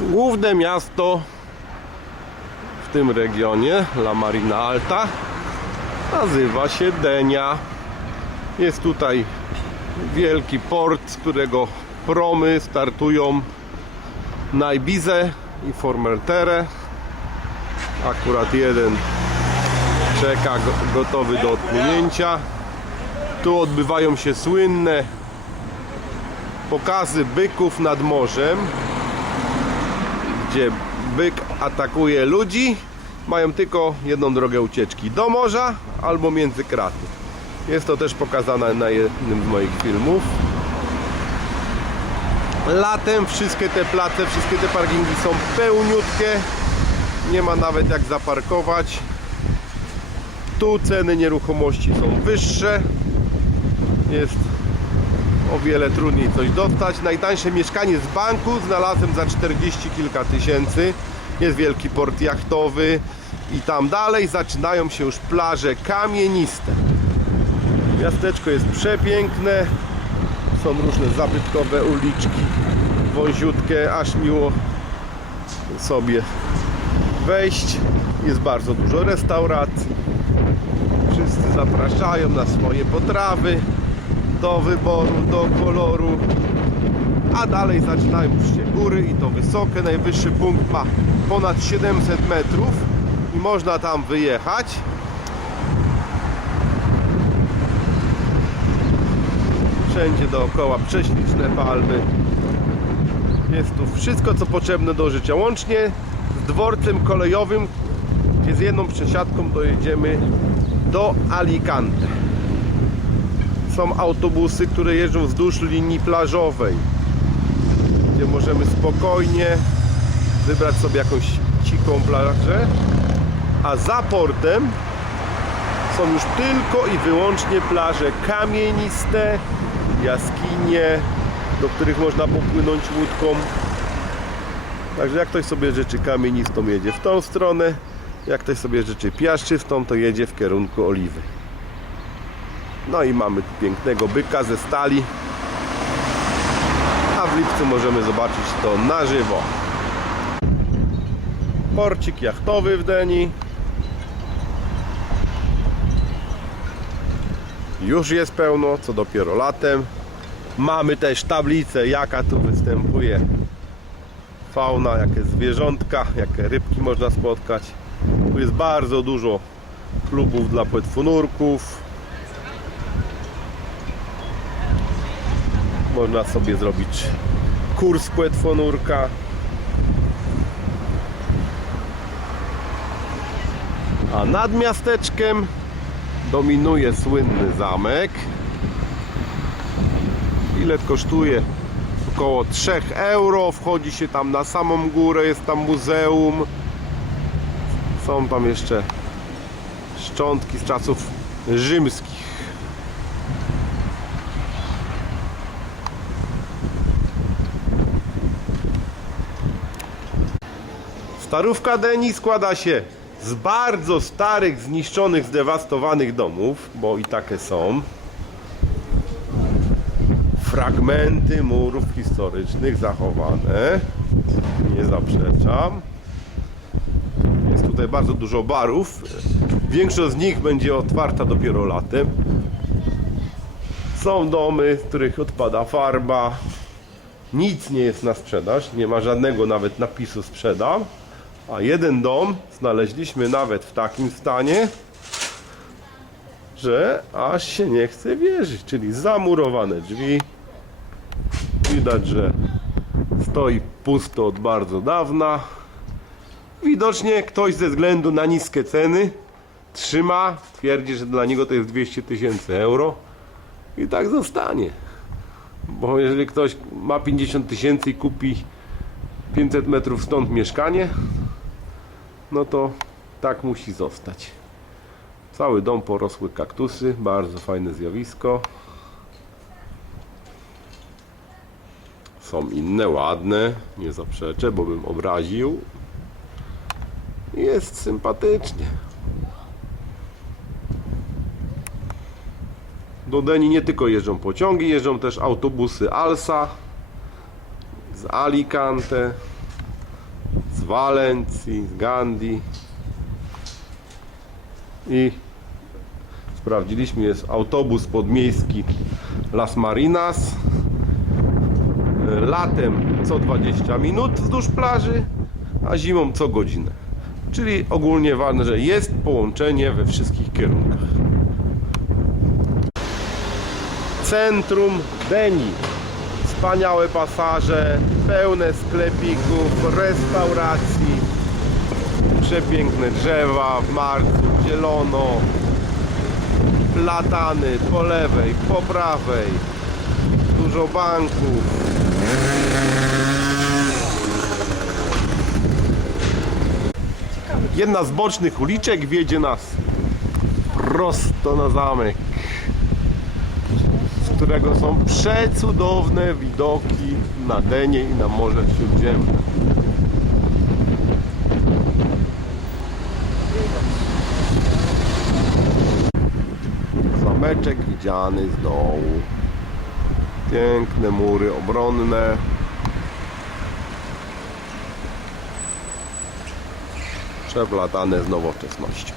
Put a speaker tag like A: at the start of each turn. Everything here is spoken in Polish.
A: Główne miasto w tym regionie, La Marina Alta, nazywa się Denia. Jest tutaj wielki port, z którego promy startują na Ibizę i Formenterę. Akurat jeden czeka go- gotowy do odpłynięcia. Tu odbywają się słynne pokazy byków nad morzem, gdzie byk atakuje ludzi. Mają tylko jedną drogę ucieczki do morza albo między kraty. Jest to też pokazane na jednym z moich filmów. Latem wszystkie te place, wszystkie te parkingi są pełniutkie. Nie ma nawet jak zaparkować. Tu ceny nieruchomości są wyższe. Jest o wiele trudniej coś dostać. Najtańsze mieszkanie z banku znalazłem za 40 kilka tysięcy. Jest wielki port jachtowy i tam dalej zaczynają się już plaże kamieniste. Miasteczko jest przepiękne. Są różne zabytkowe uliczki, wąziutkie, aż miło sobie wejść. Jest bardzo dużo restauracji. Wszyscy zapraszają na swoje potrawy do wyboru, do koloru. A dalej zaczynają się góry i to wysokie. Najwyższy punkt ma ponad 700 metrów i można tam wyjechać. Wszędzie dookoła prześliczne palmy. Jest tu wszystko co potrzebne do życia. Łącznie z dworcem kolejowym, gdzie z jedną przesiadką dojedziemy do Alicante. Są autobusy, które jeżdżą wzdłuż linii plażowej, gdzie możemy spokojnie wybrać sobie jakąś cichą plażę, a za portem są już tylko i wyłącznie plaże kamieniste, jaskinie, do których można popłynąć łódką. Także jak ktoś sobie życzy kamienistą, jedzie w tą stronę. Jak ktoś sobie życzy piaszczystą, to jedzie w kierunku oliwy. No i mamy pięknego byka ze stali. A w lipcu możemy zobaczyć to na żywo. Porcik jachtowy w Deni. Już jest pełno, co dopiero latem. Mamy też tablicę, jaka tu występuje fauna, jakie zwierzątka, jakie rybki można spotkać. Tu jest bardzo dużo klubów dla płetwonurków. Można sobie zrobić kurs płetwonurka. A nad miasteczkiem dominuje słynny zamek. Ile kosztuje? Około 3 euro. Wchodzi się tam na samą górę, jest tam muzeum. Są tam jeszcze szczątki z czasów rzymskich. Starówka Deni składa się z bardzo starych, zniszczonych, zdewastowanych domów, bo i takie są. Fragmenty murów historycznych zachowane. Nie zaprzeczam. Jest tutaj bardzo dużo barów. Większość z nich będzie otwarta dopiero latem. Są domy, z których odpada farba. Nic nie jest na sprzedaż, nie ma żadnego nawet napisu sprzedam. A jeden dom znaleźliśmy nawet w takim stanie, że aż się nie chce wierzyć, czyli zamurowane drzwi. Widać, że stoi pusto od bardzo dawna. Widocznie ktoś ze względu na niskie ceny trzyma, twierdzi, że dla niego to jest 200 tysięcy euro i tak zostanie. Bo jeżeli ktoś ma 50 tysięcy i kupi 500 metrów stąd mieszkanie, no to tak musi zostać. Cały dom porosły kaktusy, bardzo fajne zjawisko. Są inne ładne, nie zaprzeczę, bo bym obraził. Jest sympatycznie. Do Deni nie tylko jeżdżą pociągi, jeżdżą też autobusy Alsa z Alicante. Walencji, z Gandhi. I sprawdziliśmy, jest autobus podmiejski Las Marinas. Latem co 20 minut wzdłuż plaży, a zimą co godzinę. Czyli ogólnie ważne, że jest połączenie we wszystkich kierunkach. Centrum Deni. Wspaniałe pasaże, pełne sklepików, restauracji, przepiękne drzewa w marcu, zielono, platany po lewej, po prawej, dużo banków. Jedna z bocznych uliczek wiedzie nas prosto na zamek, którego są przecudowne widoki na Denie i na Morze Śródziemne. Zameczek widziany z dołu. Piękne mury obronne. Przewlatane z nowoczesnością.